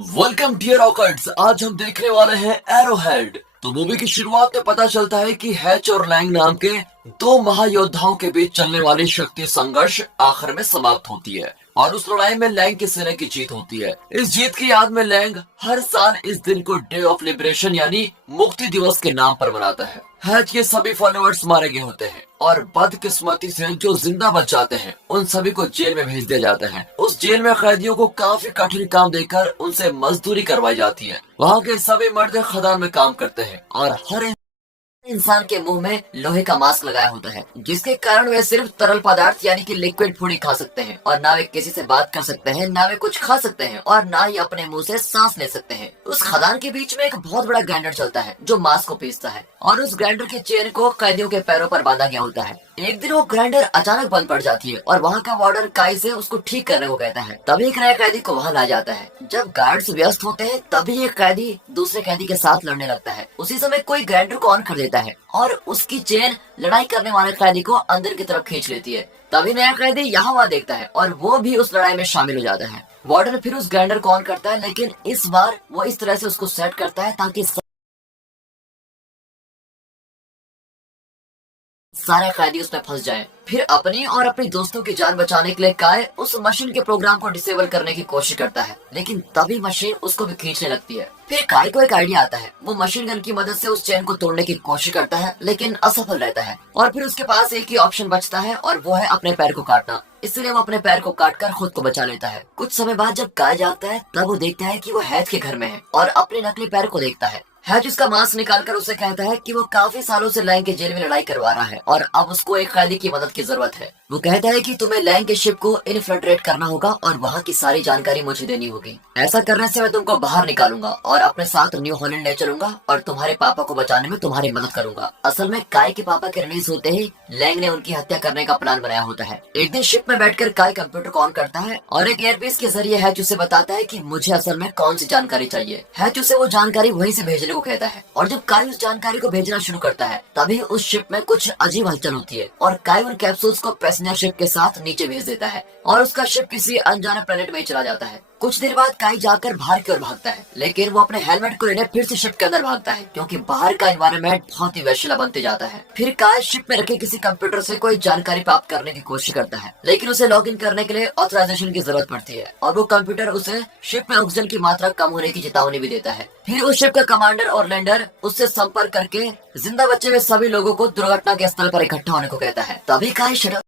Welcome dear रॉकर्ट्स। आज हम देखने वाले हैं एरोहेड। तो मूवी की शुरुआत में पता चलता है कि हैच और लैंग नाम के दो महायोद्धाओं के बीच चलने वाली शक्ति संघर्ष आखिर में समाप्त होती है और उस लड़ाई में लैंग की सेना की जीत होती है। इस जीत की याद में लैंग हर साल इस दिन को डे ऑफ लिबरेशन यानी मुक्ति दिवस के नाम पर मनाता है। हैच के सभी फॉलोअर्स मारे गए होते हैं और बदकिस्मती से जो जिंदा बच जाते हैं उन सभी को जेल में भेज दिया जाता है। उस जेल में कैदियों को काफी कठिन काम देकर उनसे मजदूरी करवाई जाती है। वहाँ के सभी मर्द खदान में काम करते हैं और हर इंसान के मुंह में लोहे का मास्क लगाया होता है, जिसके कारण वे सिर्फ तरल पदार्थ यानी कि लिक्विड फूड ही खा सकते हैं और ना वे किसी से बात कर सकते हैं, ना वे कुछ खा सकते हैं और ना ही अपने मुंह से सांस ले सकते हैं। उस खदान के बीच में एक बहुत बड़ा ग्राइंडर चलता है जो मांस को पीसता है और उस ग्राइंडर के चेन को कैदियों के पैरों पर बांधा गया होता है। एक दिन वो ग्राइंडर अचानक बंद पड़ जाती है और वहाँ का वार्डन काई से उसको ठीक करने को कहता है। तभी एक नया कैदी को वहाँ लाया जाता है। जब गार्ड्स व्यस्त होते हैं तभी एक कैदी दूसरे कैदी के साथ लड़ने लगता है। उसी समय कोई ग्राइंडर को ऑन कर देता है और उसकी चेन लड़ाई करने वाले कैदी को अंदर की तरफ खींच लेती है। तभी नया कैदी यहाँ वहाँ देखता है और वो भी उस लड़ाई में शामिल हो जाता है। वार्डन फिर उस ग्राइंडर को ऑन करता है, लेकिन इस बार वो इस तरह से उसको सेट करता है ताकि सारे कैदी उसमें फंस जाएं। फिर अपनी और अपने दोस्तों की जान बचाने के लिए काय उस मशीन के प्रोग्राम को डिसेबल करने की कोशिश करता है, लेकिन तभी मशीन उसको भी खींचने लगती है। फिर काय को एक आइडिया आता है। वो मशीन गन की मदद से उस चेन को तोड़ने की कोशिश करता है, लेकिन असफल रहता है और फिर उसके पास एक ही ऑप्शन बचता है और वो है अपने पैर को काटना। इसलिए वो अपने पैर को काटकर खुद को बचा लेता है। कुछ समय बाद जब काय जागता है तब वो देखता है कि वो हैच के घर में है और अपने नकली पैर को देखता है। हैच उसका मांस निकालकर उसे कहता है कि वो काफी सालों से लैंग के जेल में लड़ाई करवा रहा है और अब उसको एक कैदी की मदद की जरूरत है। वो कहता है कि तुम्हें लैंग के शिप को इन्फिल्ट्रेट करना होगा और वहाँ की सारी जानकारी मुझे देनी होगी। ऐसा करने से मैं तुमको बाहर निकालूंगा और अपने साथ न्यू हॉलैंड ले चलूंगा और तुम्हारे पापा को बचाने में तुम्हारी मदद करूंगा। असल में काय के पापा के रिलीज होते ही लैंग ने उनकी हत्या करने का प्लान बनाया होता है। एक दिन शिप में बैठकर काय कंप्यूटर को ऑन करता है और एक एयरपीस के जरिए हैच उसे बताता है कि मुझे असल में कौन सी जानकारी चाहिए। हैच उसे वो जानकारी वहीं से भेजने को कहता है और जब काय उस जानकारी को भेजना शुरू करता है तभी उस शिप में कुछ अजीब हलचल होती है और काय उन कैप्सूल्स को पैसेंजर शिप के साथ नीचे भेज देता है और उसका शिप किसी अनजाने प्लेनेट में चला जाता है। कुछ देर बाद काय जाकर बाहर की ओर भागता है, लेकिन वो अपने हेलमेट को लेने फिर से शिप के अंदर भागता है क्योंकि बाहर का एनवायरनमेंट बहुत ही वैशिला बनते जाता है। फिर काय शिप में रखे किसी कंप्यूटर से कोई जानकारी प्राप्त करने की कोशिश करता है, लेकिन उसे लॉग इन करने के लिए ऑथराइजेशन की जरूरत पड़ती है और वो कंप्यूटर उसे शिप में ऑक्सीजन की मात्रा कम होने की चेतावनी भी देता है। फिर उस शिप का कमांडर और लैंडर उससे संपर्क करके जिंदा बचे हुए सभी लोगों को दुर्घटना के स्थल पर इकट्ठा होने को कहता है। तभी काय शटल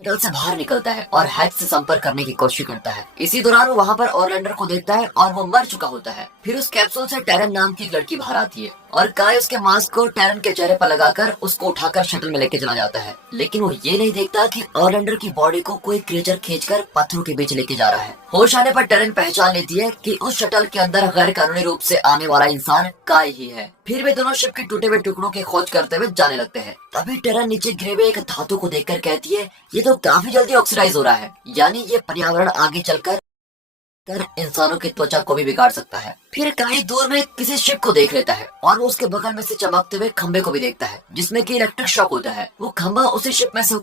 से बाहर निकलता है और हैच से संपर्क करने की कोशिश करता है। इसी दौरान वो वहाँ पर ऑरलैंडर को देखता है और वो मर चुका होता है। फिर उस कैप्सूल से टैरन नाम की एक लड़की बाहर आती है और काय उसके मास्क को टैरन के चेहरे पर लगाकर उसको उठाकर शटल में लेके चला जाता है, लेकिन वो ये नहीं देखता कि ऑरलैंडर की बॉडी को कोई क्रिएचर खींचकर पत्थरों के बीच लेके जा रहा है। होश आने पर टैरन पहचान लेती है कि उस शटल के अंदर गैर कानूनी रूप से आने वाला इंसान काय ही है। फिर वे दोनों शिप के टूटे हुए टुकड़ों की खोज करते हुए जाने लगते हैं। तभी टैरन नीचे गिरे हुए एक धातु को देखकर कहती है, ये तो काफी जल्दी ऑक्सीडाइज हो रहा है, यानी ये पर्यावरण आगे चलकर इंसानों की त्वचा को भी बिगाड़ सकता है। फिर काय दूर में किसी शिप को देख लेता है और वो उसके बगल में से चमकते हुए खंबे को भी देखता है जिसमें कि इलेक्ट्रिक शॉक होता है। वो खंबा उसी शिप में से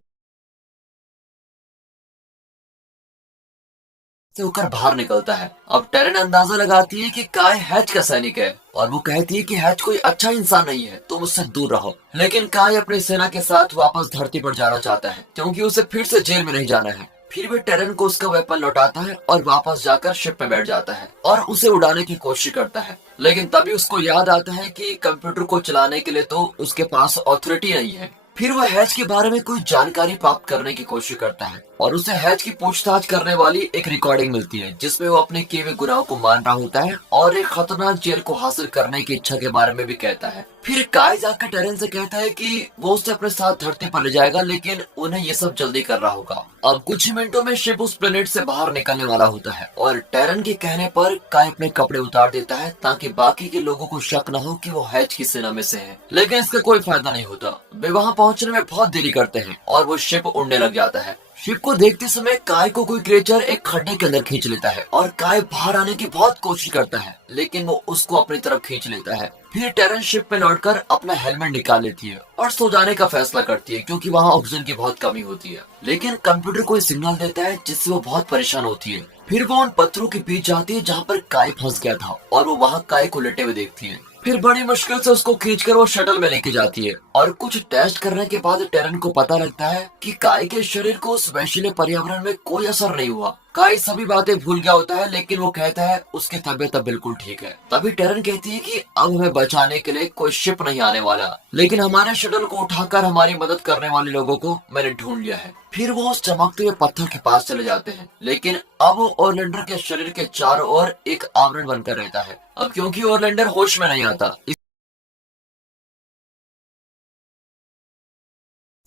होकर बाहर निकलता है। अब टैरन अंदाजा लगाती है कि काय हैच का सैनिक है और वो कहती है कि हैच कोई अच्छा इंसान नहीं है, तुम उससे दूर रहो। लेकिन काय अपनी सेना के साथ वापस धरती पर जाना चाहता है क्योंकि उसे फिर से जेल में नहीं जाना है। फिर वे टैरन को उसका वेपन लौटाता है और वापस जाकर शिप में बैठ जाता है और उसे उड़ाने की कोशिश करता है, लेकिन तभी उसको याद आता है कि कंप्यूटर को चलाने के लिए तो उसके पास ऑथोरिटी नहीं है। फिर वह हैच के बारे में कोई जानकारी प्राप्त करने की कोशिश करता है और उसे हैच की पूछताछ करने वाली एक रिकॉर्डिंग मिलती है जिसमें वो अपने किए हुए गुनाहों को मान रहा होता है और एक खतरनाक जेल को हासिल करने की इच्छा के बारे में भी कहता है। फिर काय जाकर टैरन से कहता है कि वो उसे अपने साथ धरती पर ले जाएगा, लेकिन उन्हें ये सब जल्दी करना होगा। अब कुछ ही मिनटों में शिप उस प्लेनेट से बाहर निकलने वाला होता है और टैरन के कहने पर काय अपने कपड़े उतार देता है ताकि बाकी के लोगों को शक न हो कि वो हैच की सेना में से है, लेकिन इसका कोई फायदा नहीं होता। वे वहाँ पहुँचने में बहुत देरी करते हैं और वो शिप उड़ने लग जाता है। शिप को देखते समय काय को कोई क्रिएचर एक खड्डे के अंदर खींच लेता है और काय बाहर आने की बहुत कोशिश करता है, लेकिन वो उसको अपनी तरफ खींच लेता है। फिर टैरन शिप में लौटकर अपना हेलमेट निकाल लेती है और सो जाने का फैसला करती है क्योंकि वहाँ ऑक्सीजन की बहुत कमी होती है। लेकिन कंप्यूटर कोई सिग्नल देता है जिससे वो बहुत परेशान होती है फिर वो उन पत्थरों के बीच जाती है जहाँ पर काय फंस गया था और वो वहाँ काय को लेटे हुए देखती है। फिर बड़ी मुश्किल से उसको खींचकर वो शटल में लेके जाती है और कुछ टेस्ट करने के बाद टेरन को पता लगता है कि काय के शरीर को उस वैशिले पर्यावरण में कोई असर नहीं हुआ। काय सभी बातें भूल गया होता है, लेकिन वो कहता है उसकी तबीयत अब बिल्कुल ठीक है। तभी टेरन कहती है कि अब हमें बचाने के लिए कोई शिप नहीं आने वाला, लेकिन हमारे शटल को उठाकर हमारी मदद करने वाले लोगों को मैंने ढूंढ लिया है। फिर वो उस चमकते हुए पत्थर के पास चले जाते हैं, लेकिन अब वो ओरलैंडर के शरीर के चारों ओर एक आवरण बनकर रहता है। अब क्योंकि ओरलैंडर होश में नहीं आता,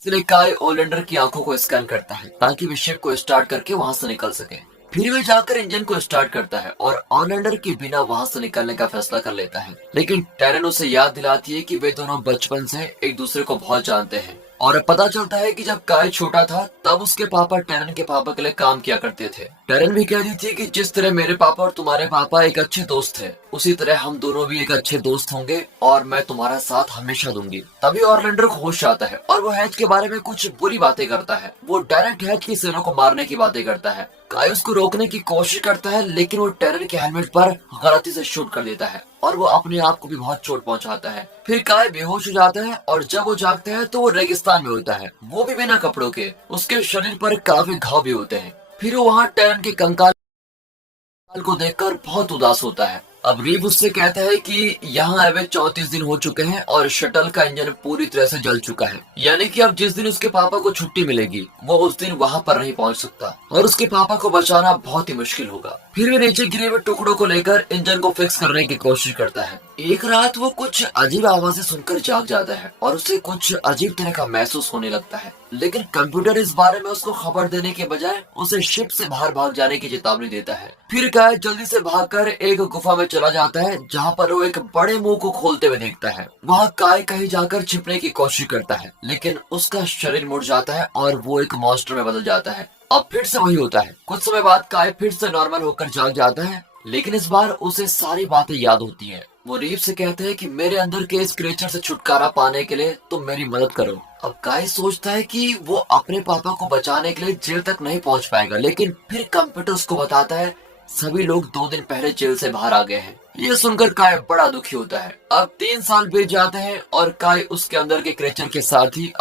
इसलिए काय ओरलैंडर की आंखों को स्कैन करता है ताकि वे शिप को स्टार्ट करके वहां से निकल सके। फिर वे जाकर इंजन को स्टार्ट करता है और ओरलैंडर के बिना वहां से निकलने का फैसला कर लेता है, लेकिन टेरन उसे याद दिलाती है कि वे दोनों बचपन से एक दूसरे को बहुत जानते हैं। और अब पता चलता है कि जब काय छोटा था तब उसके पापा टेरन के पापा के लिए काम किया करते थे। टेरन भी कह रही थी कि जिस तरह मेरे पापा और तुम्हारे पापा एक अच्छे दोस्त थे, उसी तरह हम दोनों भी एक अच्छे दोस्त होंगे और मैं तुम्हारा साथ हमेशा दूंगी। तभी ऑरलैंडर को होश आता है और वो हैच के बारे में कुछ बुरी बातें करता है। वो डायरेक्ट हैच की सेना को मारने की बातें करता है। काय उसको रोकने की कोशिश करता है, लेकिन वो टेरन के हेलमेट पर गलती से शूट कर देता है और वो अपने आप को भी बहुत चोट पहुंचाता है। फिर काय बेहोश हो जाता है और जब वो जागता है तो वो रेगिस्तान में होता है, वो भी बिना कपड़ों के। उसके शरीर पर काफी घाव भी होते हैं। फिर वो वहाँ टेरन के कंकाल को देखकर बहुत उदास होता है। अब रीव उससे कहता है कि यहाँ आए हुए 34 दिन हो चुके हैं और शटल का इंजन पूरी तरह से जल चुका है, यानी कि अब जिस दिन उसके पापा को छुट्टी मिलेगी वो उस दिन वहाँ पर नहीं पहुँच सकता और उसके पापा को बचाना बहुत ही मुश्किल होगा। फिर वे नीचे गिरे हुए टुकड़ों को लेकर इंजन को फिक्स करने की कोशिश करता है। एक रात वो कुछ अजीब आवाजें सुनकर जाग जाता है और उसे कुछ अजीब तरह का महसूस होने लगता है, लेकिन कंप्यूटर इस बारे में उसको खबर देने के बजाय उसे शिप से बाहर भाग जाने की चेतावनी देता है। फिर काय जल्दी से भागकर एक गुफा में चला जाता है जहाँ पर वो एक बड़े मुंह को खोलते हुए देखता है। वहाँ काय कहीं जाकर छिपने की कोशिश करता है, लेकिन उसका शरीर मुड़ जाता है और वो एक मॉन्स्टर में बदल जाता है। अब फिर से वही होता है। कुछ समय बाद काय फिर से नॉर्मल होकर जाग जाता है, लेकिन इस बार उसे सारी बातें याद होती हैं। वो रीव से कहते हैं कि मेरे अंदर के इस क्रिएचर से छुटकारा पाने के लिए तुम मेरी मदद करो। अब काय सोचता है कि वो अपने पापा को बचाने के लिए जेल तक नहीं पहुंच पाएगा, लेकिन फिर कंप्यूटर उसको बताता है सभी लोग 2 दिन पहले जेल से बाहर आ गए हैं। ये सुनकर काय बड़ा दुखी होता है। अब 3 साल बीत जाते हैं और काय उसके अंदर के क्रिएचर के साथ ही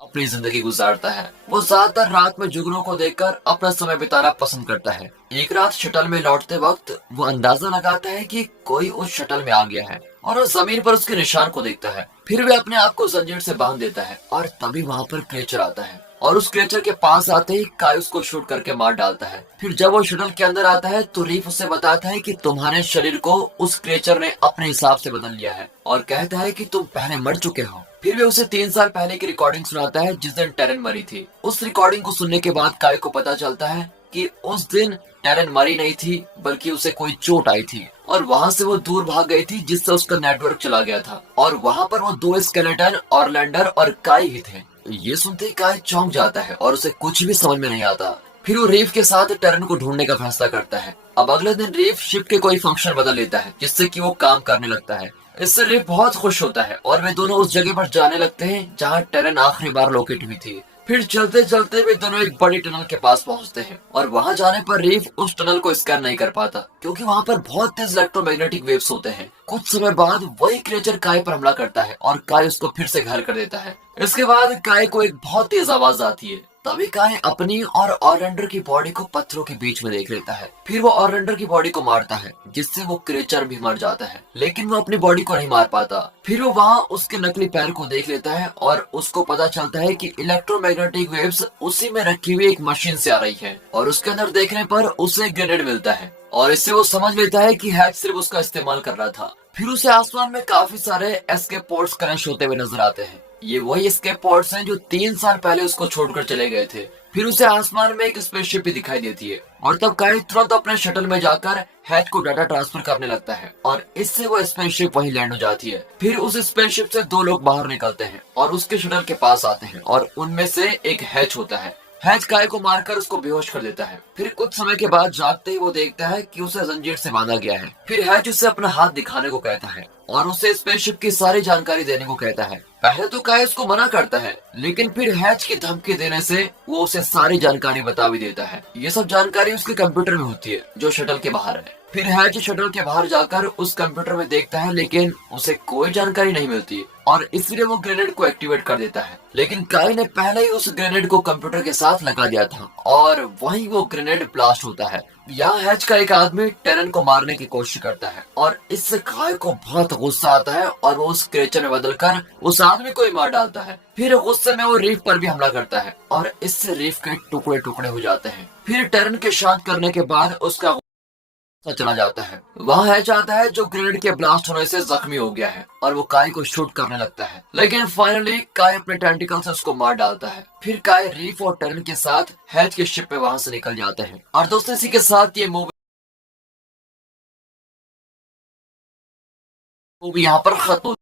अपनी जिंदगी गुजारता है। वो ज्यादातर रात में जुगनू को देखकर अपना समय बिताना पसंद करता है। एक रात शटल में लौटते वक्त वो अंदाजा लगाता है कि कोई उस शटल में आ गया है और वो जमीन पर उसके निशान को देखता है। फिर वे अपने आप को जंजीर से बांध देता है और तभी वहाँ पर क्रिएचर आता है और उस क्रिएचर के पास आते ही काय उसको शूट करके मार डालता है। फिर जब वो शटल के अंदर आता है तो रीफ उसे बताता है कि तुम्हारे शरीर को उस क्रिएचर ने अपने हिसाब से बदल लिया है और कहता है कि तुम पहले मर चुके हो। फिर वे उसे 3 साल पहले की रिकॉर्डिंग सुनाता है जिस दिन टेरन मरी थी। उस रिकॉर्डिंग को सुनने के बाद काय को पता चलता है कि उस दिन टेरन मरी नहीं थी, बल्कि उसे कोई चोट आई थी और वहाँ से वो दूर भाग गई थी, जिससे उसका नेटवर्क चला गया था और वहाँ पर वो 2 स्केलेटन ऑरलैंडर और काय ही थे। ये सुनते ही काय चौंक जाता है और उसे कुछ भी समझ में नहीं आता। फिर वो रीफ के साथ टेरन को ढूंढने का फैसला करता है। अब अगले दिन रीफ शिप के कोई फंक्शन बदल लेता है जिससे कि वो काम करने लगता है। इससे रीफ बहुत खुश होता है और वे दोनों उस जगह पर जाने लगते हैं जहाँ टेरन आखिरी बार लोकेट हुई थी। फिर चलते चलते वे दोनों एक बड़ी टनल के पास पहुंचते हैं और वहां जाने पर रीफ उस टनल को स्कैन नहीं कर पाता क्योंकि वहां पर बहुत तेज इलेक्ट्रोमैग्नेटिक वेव्स होते हैं। कुछ समय बाद वही क्रिएचर काय पर हमला करता है और काय उसको फिर से घायल कर देता है। इसके बाद काय को एक बहुत तेज आवाज आती है। तभी काय अपनी और ऑरलैंडर की बॉडी को पत्थरों के बीच में देख लेता है। फिर वो ऑरलैंडर की बॉडी को मारता है जिससे वो क्रिएचर भी मर जाता है, लेकिन वो अपनी बॉडी को नहीं मार पाता। फिर वो वहाँ उसके नकली पैर को देख लेता है और उसको पता चलता है कि इलेक्ट्रोमैग्नेटिक वेव्स उसी में रखी हुई एक मशीन से आ रही है और उसके अंदर देखने पर उसे एक ग्रेनेड मिलता है और इससे वो समझ लेता है कि हैक सिर्फ उसका इस्तेमाल कर रहा था। फिर उसे आसमान में काफी सारे एस्केप पोर्ट्स क्रैश होते हुए नजर आते हैं। ये वही एस्केप पोर्ट्स हैं जो 3 साल पहले उसको छोड़कर चले गए थे। फिर उसे आसमान में एक स्पेसशिप भी दिखाई देती है और तब काय तुरंत अपने शटल में जाकर हैच को डाटा ट्रांसफर करने लगता है और इससे वो स्पेसशिप वहीं लैंड हो जाती है। फिर उस स्पेसशिप से 2 लोग बाहर निकलते हैं और उसके शटल के पास आते हैं और उनमें से एक हैच होता है। हैच काय को मारकर उसको बेहोश कर देता है। फिर कुछ समय के बाद जागते ही वो देखता है कि उसे जंजीर से बांधा गया है। फिर हैच उसे अपना हाथ दिखाने को कहता है और उसे स्पेसशिप की सारी जानकारी देने को कहता है। पहले तो काय उसको मना करता है, लेकिन फिर हैच की धमकी देने से वो उसे सारी जानकारी बता भी देता है। ये सब जानकारी उसके कंप्यूटर में होती है जो शटल के बाहर है। फिर हैच शटल के बाहर जाकर उस कंप्यूटर में देखता है, लेकिन उसे कोई जानकारी नहीं मिलती और इसलिए वो ग्रेनेड को एक्टिवेट कर देता है। लेकिन काई ने पहले ही उस ग्रेनेड को कंप्यूटर के साथ लगा दिया था और वहीं वो ग्रेनेड ब्लास्ट होता है। यहाँ हैच का एक आदमी टेरन को मारने की कोशिश करता है और इससे काय को बहुत गुस्सा आता है और वो उस क्रेचर में बदलकर उस आदमी को ही मार डालता है। फिर गुस्से में वो रीफ पर भी हमला करता है और इससे रीफ के टुकड़े टुकड़े हो जाते हैं। फिर टेरन के शांत करने के बाद उसका चला जाता है। वह हैच आता है जो ग्रेनेड के ब्लास्ट होने से जख्मी हो गया है और वो काय को शूट करने लगता है, लेकिन फाइनली काय अपने टेंटिकल से उसको मार डालता है। फिर काय रीफ और टेरन के साथ हैच के शिप पे वहां से निकल जाते हैं। और दोस्तों इसी के साथ ये मूवी यहाँ पर खत्म